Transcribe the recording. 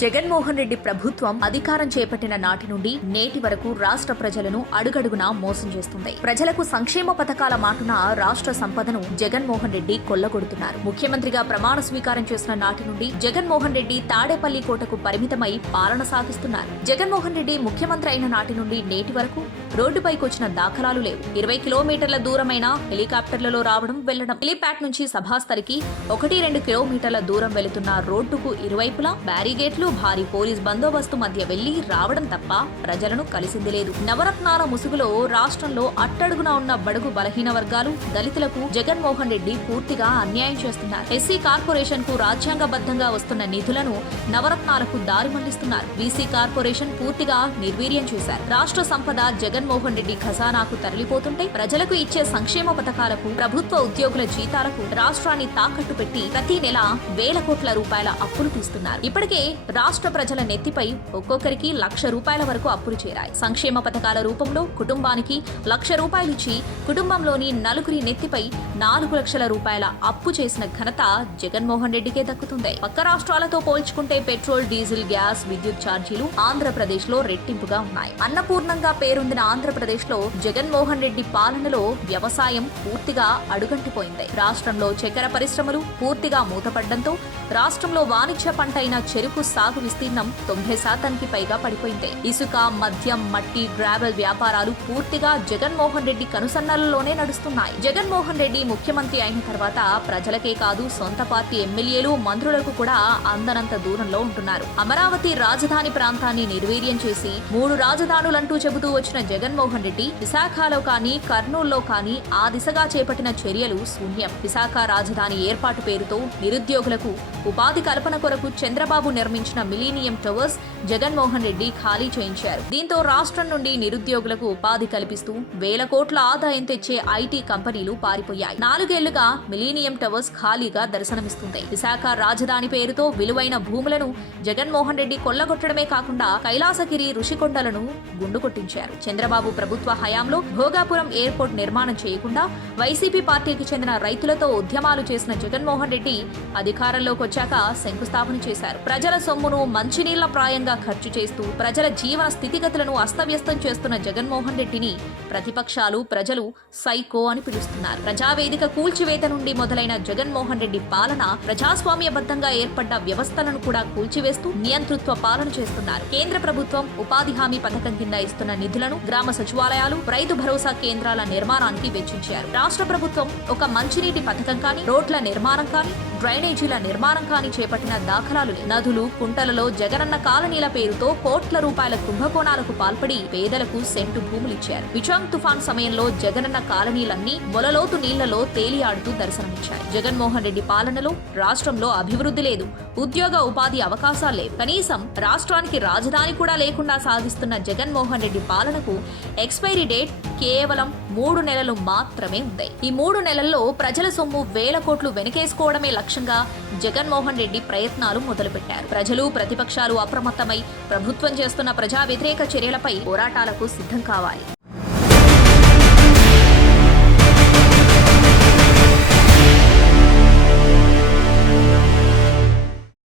జగన్మోహన్ రెడ్డి ప్రభుత్వం అధికారం చేపట్టిన నాటి నుండి నేటి వరకు రాష్ట్ర ప్రజలను అడుగడుగునా మోసం చేస్తుంది. ప్రజలకు సంక్షేమ పథకాల మాటున రాష్ట్ర సంపదను జగన్మోహన్ రెడ్డి కొల్లగొడుతున్నారు. ముఖ్యమంత్రిగా ప్రమాణ స్వీకారం చేసిన నాటి నుండి జగన్మోహన్ రెడ్డి తాడేపల్లి కోటకు పరిమితమై పాలన సాగిస్తున్నారు. జగన్మోహన్ రెడ్డి ముఖ్యమంత్రి అయిన నాటి నుండి నేటి వరకు రోడ్డుపైకి వచ్చిన దాఖలాలు లేవు. 20 కిలోమీటర్ల దూరమైన హెలికాప్టర్లలో రావడం వెళ్లడం, హెలిప్యాడ్ నుంచి సభాస్థలికి 1-2 కిలోమీటర్ల దూరం వెళుతున్న రోడ్డుకు ఇరువైపులా బ్యారిగేట్లు, భారీ పోలీస్ బందోబస్తు మధ్య వెళ్లి రావడం తప్ప ప్రజలను కలిసింది లేదు. నవరత్నాల ముసుగులో రాష్ట్రంలో అట్టడుగున ఉన్న బడుగు బలహీన వర్గాలు, దళితులకు జగన్మోహన్ రెడ్డి పూర్తిగా అన్యాయం చేస్తున్నారు. ఎస్సీ కార్పొరేషన్ కు రాజ్యాంగబద్ధంగా వస్తున్న నిధులను నవరత్నాలకు దారి మళ్లిస్తున్నారు. బీసీ కార్పొరేషన్ పూర్తిగా నిర్వీర్యం చేశారు. రాష్ట్ర సంపద జగన్మోహన్ రెడ్డి ఖజానాకు తరలిపోతుంటే ప్రజలకు ఇచ్చే సంక్షేమ పథకాలకు, ప్రభుత్వ ఉద్యోగుల జీతాలకు రాష్ట్రాన్ని తాకట్టు పెట్టి ప్రతి నెల వేల కోట్ల రూపాయల అప్పులు తీస్తున్నారు. ఇప్పటికే రాష్ట్ర ప్రజల నెత్తిపై ఒక్కొక్కరికి ₹1,00,000 వరకు అప్పులు చేరాయి. సంక్షేమ పథకాల రూపంలో కుటుంబానికి ₹1,00,000 ఇచ్చి కుటుంబంలోని నలుగురి నెత్తిపై ₹4 లక్షల అప్పు చేసిన ఘనత జగన్మోహన్ రెడ్డికే దక్కుతుంది. పక్క రాష్ట్రాలతో పోల్చుకుంటే పెట్రోల్, డీజిల్, గ్యాస్, విద్యుత్ ఛార్జీలు ఆంధ్రప్రదేశ్ లో రెట్టింపుగా ఉన్నాయి. అన్నపూర్ణంగా పేరొందిన ఆంధ్రప్రదేశ్ లో జగన్మోహన్ రెడ్డి పాలనలో వ్యవసాయం పూర్తిగా అడుగంటిపోయింది. రాష్ట్రంలో చక్కెర పరిశ్రమలు పూర్తిగా మూతపడ్డంతో రాష్ట్రంలో వాణిజ్య పంట అయిన చెరుకు సాగు విస్తీర్ణం 90% పైగా పడిపోయింది. ఇసుక, మద్యం, మట్టి, గ్రావెల్ వ్యాపారాలు పూర్తిగా జగన్మోహన్ రెడ్డి కనుసన్నలలోనే నడుస్తున్నాయి. జగన్మోహన్ రెడ్డి ముఖ్యమంత్రి అయిన తర్వాత ప్రజలకే కాదు, సొంత పార్టీ ఎమ్మెల్యేలు, మంత్రులకు కూడా అందనంత దూరంలో ఉంటున్నారు. అమరావతి రాజధాని ప్రాంతాన్ని నిర్వీర్యం చేసి 3 రాజధానులంటూ చెబుతూ వచ్చిన జగన్మోహన్ రెడ్డి విశాఖలో కానీ, కర్నూలులో కానీ ఆ దిశగా చేపట్టిన చర్యలు శూన్యం. విశాఖ రాజధాని ఏర్పాటు పేరుతో నిరుద్యోగులకు ఉపాధి కల్పన కొరకు చంద్రబాబు నిర్మించిన మిలీనియం టవర్స్ జగన్మోహన్ రెడ్డి ఖాళీ చేయించారు. దీంతో రాష్ట్రం నుండి నిరుద్యోగులకు ఉపాధి కల్పిస్తూ వేల కోట్ల ఆదాయం తెచ్చే ఐటీ కంపెనీలు పారిపోయాయి. 4 ఏళ్లుగా మిలీనియం టవర్స్ ఖాళీగా దర్శనమిస్తుంది. విశాఖ రాజధాని పేరుతో విలువైన భూములను జగన్మోహన్ రెడ్డి కొల్లగొట్టడమే కాకుండా కైలాసగిరి, ఋషికొండలను గుండు కొట్టించారు. చంద్రబాబు ప్రభుత్వ హయాంలో భోగాపురం ఎయిర్పోర్ట్ నిర్మాణం చేయకుండా వైసీపీ పార్టీకి చెందిన రైతులతో ఉద్యమాలు చేసిన జగన్మోహన్ రెడ్డి అధికారంలోకి వచ్చాక శంకుస్థాపన చేశారు. ప్రజల సొమ్మును మంచినీళ్ల ప్రాయంగా ఖర్చు చేస్తూ ప్రజల జీవన స్థితిగతులను అస్తవ్యస్తం చేస్తున్న జగన్మోహన్ రెడ్డిని ప్రతిపక్షాలు, ప్రజలు సైకో అని పిలుస్తున్నారు. ప్రజావేదిక కూల్చివేత నుండి మొదలైన జగన్మోహన్ రెడ్డి పాలన ప్రజాస్వామ్యబద్ధంగా ఏర్పడ్డ వ్యవస్థలను కూడా కూల్చివేస్తూ నియంతృత్వ పాలన చేస్తున్నారు. కేంద్ర ప్రభుత్వం ఉపాధి హామీ పథకం కింద ఇస్తున్న నిధులను గ్రామ సచివాలయాలు, రైతు భరోసా కేంద్రాల నిర్మాణానికి వెచ్చించారు. రాష్ట్ర ప్రభుత్వం ఒక మంచినీటి పథకం కానీ, రోడ్ల నిర్మాణం కానీ, డ్రైనేజీల నిర్మాణం కానీ చేపట్టిన దాఖలాలు. నదులు, కుంటలలో జగనన్న కాలనీల పేరుతో కోట్ల రూపాయల కుంభకోణాలకు పాల్పడి పేదలకు సెంటు భూములిచ్చారు. విచాంగ్ తుఫాన్ సమయంలో జగనన్న కాలనీలన్నీ మొలలోతు నీళ్లలో తేలియాడుతూ దర్శనమిచ్చాయి. జగన్మోహన్ రెడ్డి పాలనలో రాష్ట్రంలో అభివృద్ధి లేదు, ఉద్యోగ ఉపాధి అవకాశాలు లేవు. కనీసం రాష్ట్రానికి రాజధాని కూడా లేకుండా సాగిస్తున్న జగన్మోహన్ రెడ్డి పాలనకు ఎక్స్పైరీ డేట్ కేవలం 3 నెలలు మాత్రమే ఉంది. ఈ 3 నెలల్లో ప్రజల సొమ్ము వేల కోట్లు వెనకేసుకోవడమే లక్ష్యంగా జగన్మోహన్ రెడ్డి ప్రయత్నాలు మొదలుపెట్టారు. ప్రజలు, ప్రతిపక్షాలు అప్రమత్తమై ప్రభుత్వం చేస్తున్న ప్రజా వ్యతిరేక చర్యలపై పోరాటాలకు సిద్ధం కావాలి.